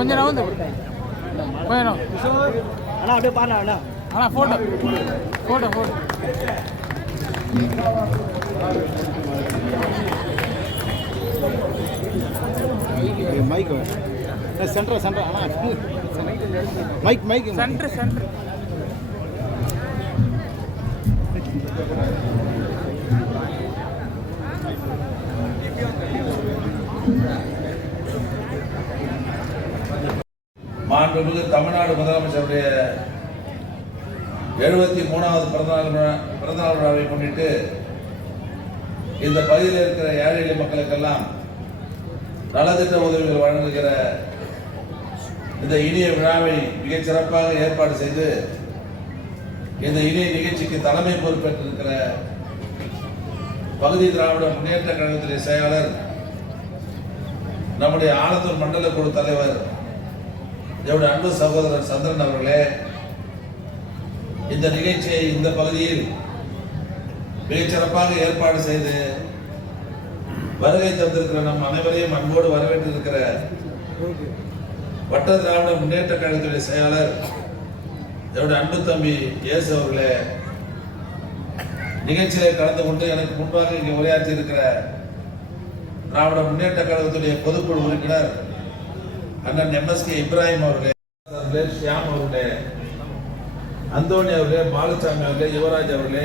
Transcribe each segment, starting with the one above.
கொஞ்ச நேரம் வந்து போயிடும் அண்ணா அப்படியே பாருண்ணா அண்ணா. அண்ணா photo photo photo mike centre centre அண்ணா மைக் மைக் சென்ட்ரு சென்ட்ரு மாண்புமிகு தமிழ்நாடு முதலமைச்சருடைய எழுபத்தி மூணாவது பிறந்தநாள் விழா- பிறந்தநாள் விழாவை முன்னிட்டு இந்த பகுதியில் இருக்கிற ஏழை எளிய மக்களுக்கெல்லாம் நலத்திட்ட உதவிகள் வழங்குகிற இந்த இனிய விழாவை மிகச் சிறப்பாக ஏற்பாடு செய்து இந்த இனிய நிகழ்ச்சிக்கு தலைமை பொறுப்பேற்றிருக்கிற பகுதி திராவிட முன்னேற்ற கழகத்தின் செயலாளர் நம்முடைய ஆலத்தூர் மண்டல குழு தலைவர் என்னுடைய அன்பு சகோதரர் சந்திரன் அவர்களே இந்த நிகழ்ச்சியை இந்த பகுதியில் மிகச்சிறப்பாக ஏற்பாடு செய்து வருகை தந்திருக்கிற நம் அனைவரையும் அன்போடு வரவேற்றிருக்கிற வட்ட திராவிட முன்னேற்ற கழகத்துடைய செயலாளர் என்னுடைய அன்பு தம்பி இயேசு அவர்களே நிகழ்ச்சியிலே கலந்து கொண்டு எனக்கு முன்பாக இங்கே உரையாற்றி இருக்கிற திராவிட முன்னேற்ற கழகத்துடைய பொதுக்குழு உறுப்பினர் அண்ணன் எம்எஸ்கே இப்ராஹிம் அவர்களே அவர்களே ஷியாம் அவர்களே அந்தோணி அவர்களே பாலசாமி அவர்களே யுவராஜ் அவர்களே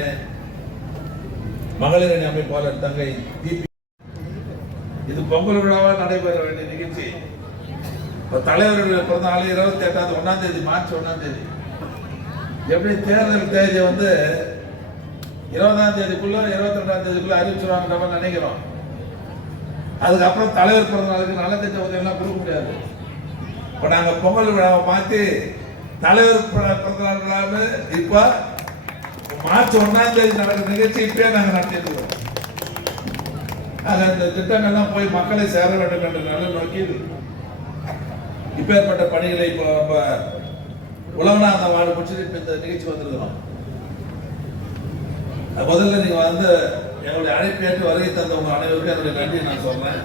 மகளிர் அணி அமைப்பாளர் தங்கை தீபி. இது பொங்கல் விழாவாக நடைபெற வேண்டிய நிகழ்ச்சி. இப்போ தலைவர்கள் பிறந்த நாள் இருபத்தி எட்டாவது ஒன்றாம் தேதி மார்ச் ஒன்றாம் தேதி. எப்படி தேர்தல் தேதியை வந்து இருபதாம் தேதிக்குள்ள இருபத்தி ரெண்டாம் தேதிக்குள்ள அறிவிச்சிருவாங்கன்ற நினைக்கிறோம். அதுக்கப்புறம் தலைவர் பிறந்த நாளுக்கு நல்ல திட்ட உதவியெல்லாம் கொடுக்க முடியாது. இப்போ நாங்கள் பொங்கல் விழாவை மாற்றி தலைவர் பிற- விழான்னு இப்போ மார்ச் ஒன்றாம் தேதி நடக்கிற நிகழ்ச்சி இப்பயே நாங்கள் நடத்திட்டு இருக்கோம். ஆக இந்த திட்டங்கள்லாம் போய் மக்களை சேர வேண்டும் என்ற நல்ல நோக்கில் இப்பேற்பட்ட பணிகளை இப்போ நம்ம உலகநாத வாழ் முடிச்சுட்டு இப்போ இந்த நிகழ்ச்சி வந்திருக்கிறோம். முதல்ல நீங்க வந்து எங்களுடைய அழைப்பு ஏற்று வருகை தந்தவங்க அனைவருக்கும் என்னுடைய நன்றி நான் சொல்றேன்.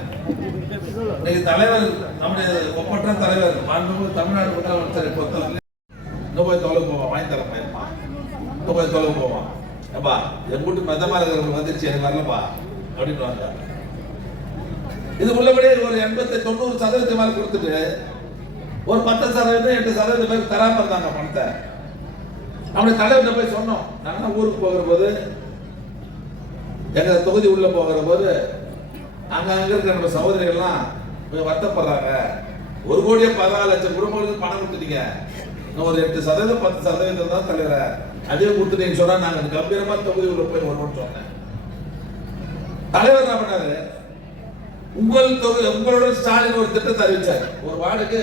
இன்னைக்கு தலைவர் நம்முடைய ஒப்பற்ற தலைவர் மாண்புமிகு தமிழ்நாடு முதலமைச்சரை பொறுத்தவரை இங்க போய் தொலை போவான் வாங்கி தர போயிருமா இங்க போய் தொலை போவான். ஏப்பா என் வீட்டு மெதமா இருக்கிறவங்க வந்துருச்சு எனக்கு வரலப்பா அப்படின்னு வாங்க இது உள்ளபடியே ஒரு எண்பத்தி தொண்ணூறு சதவீதம் மாதிரி கொடுத்துட்டு ஒரு பத்து சதவீதம் எட்டு சதவீதம் பேர் தராம இருந்தாங்க பணத்தை. நம்முடைய தலைவர்கிட்ட போய் சொன்னோம் நாங்க ஊருக்கு போகிற போது எங்கள் தொகுதி உள்ளே போகிற போது அங்கே அங்கே இருக்கிற நம்ம சகோதரிகள்லாம் கொஞ்சம் வருத்தப்படுறாங்க. ஒரு கோடியே பதினாலு லட்சம் குடும்பங்களுக்கு பணம் கொடுத்துட்டீங்க. இன்னும் ஒரு எட்டு சதவீதம் பத்து சதவீதம் தான் தலைவரை. அதே கொடுத்துட்டீங்கன்னு சொன்னால் நாங்கள் கம்பீரமாக தொகுதி உள்ள போய் வருவோம்னு சொன்னேன். தலைவர் என்ன பண்ணாரு? உங்கள் தொகுதி உங்களோட ஸ்டாலின் ஒரு திட்டத்தை அறிவிச்சார். ஒரு வார்டுக்கு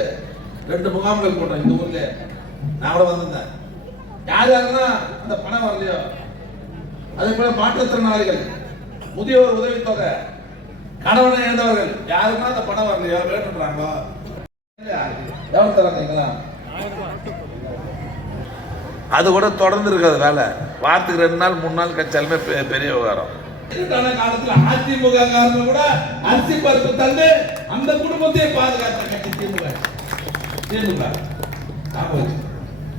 ரெண்டு முகாம்கள் போட்டோம் இந்த ஊர்ல. நான் கூட வந்திருந்தேன். யார் யாருன்னா அந்த பணம் வரலையோ? அதே போல மாற்றுத்திறனாளிகள். முதியோர் உதவித்தொகை. கணவனை இழந்தவர்கள் யாருன்னா அந்த பணம் வரலையோ? வேண்டும்ன்றாங்களோ எவ்வளவு தராங்களா அது கூட தொடர்ந்து இருக்காது வேலை. வாரத்துக்கு ரெண்டு நாள் மூணு நாள் கழிச்சாலுமே பெ- பெரிய விவகாரம். காலத்தில் காலத்துல அதிமுக கூட அரிசி பருப்பு தந்து அந்த குடும்பத்தையே பாதுகாத்த கட்சி திமுக திமுக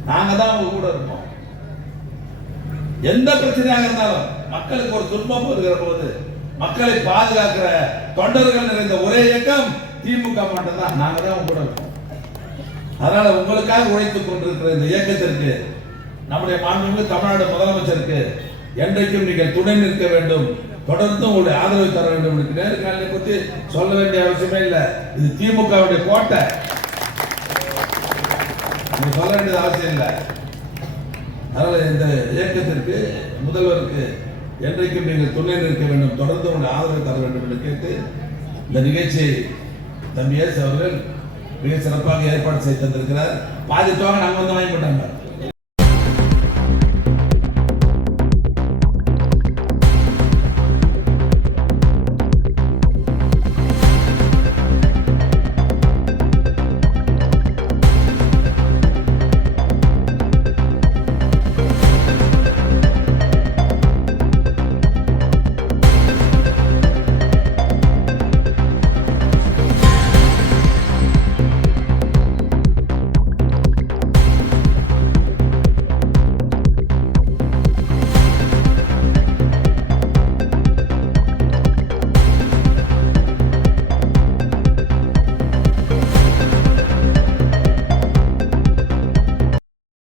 நாங்க தான் அவங்க கூட இருப்போம். எந்த பிரச்சனையாக இருந்தாலும் மக்களுக்கு ஒரு துன்பம் வருகிற போது மக்களை பாதுகாக்கிற தொண்டர்கள் நிறைந்த ஒரே இயக்கம் திமுக மட்டும்தான். நாங்க தான் உங்க கூட இருப்போம் அதனால உங்களுக்காக உழைத்துக் கொண்டிருக்கிற இந்த இயக்கத்திற்கு நம்முடைய மாண்புமிகு தமிழ்நாடு முதலமைச்சருக்கு என்றைக்கும் நீங்கள் துணை நிற்க வேண்டும். தொடர்ந்து உங்களுடைய ஆதரவை தர வேண்டும் என்று நேர்காணலை பற்றி சொல்ல வேண்டிய அவசியமே இல்லை. இது திமுகவுடைய கோட்டை. சொல்ல வேண்டியது அவசியம் இல்லை. அதனால இந்த இயக்கத்திற்கு முதல்வருக்கு என்றைக்கும் நீங்கள் துணை நிற்க வேண்டும். தொடர்ந்து உங்கள் ஆதரவை தர வேண்டும் என்று கேட்டு இந்த நிகழ்ச்சியை தம்பி எஸ் அவர்கள் மிக சிறப்பாக ஏற்பாடு செய்து தந்திருக்கிறார். பாதி தொகை நாங்கள் வந்து வாங்கி போட்டாங்க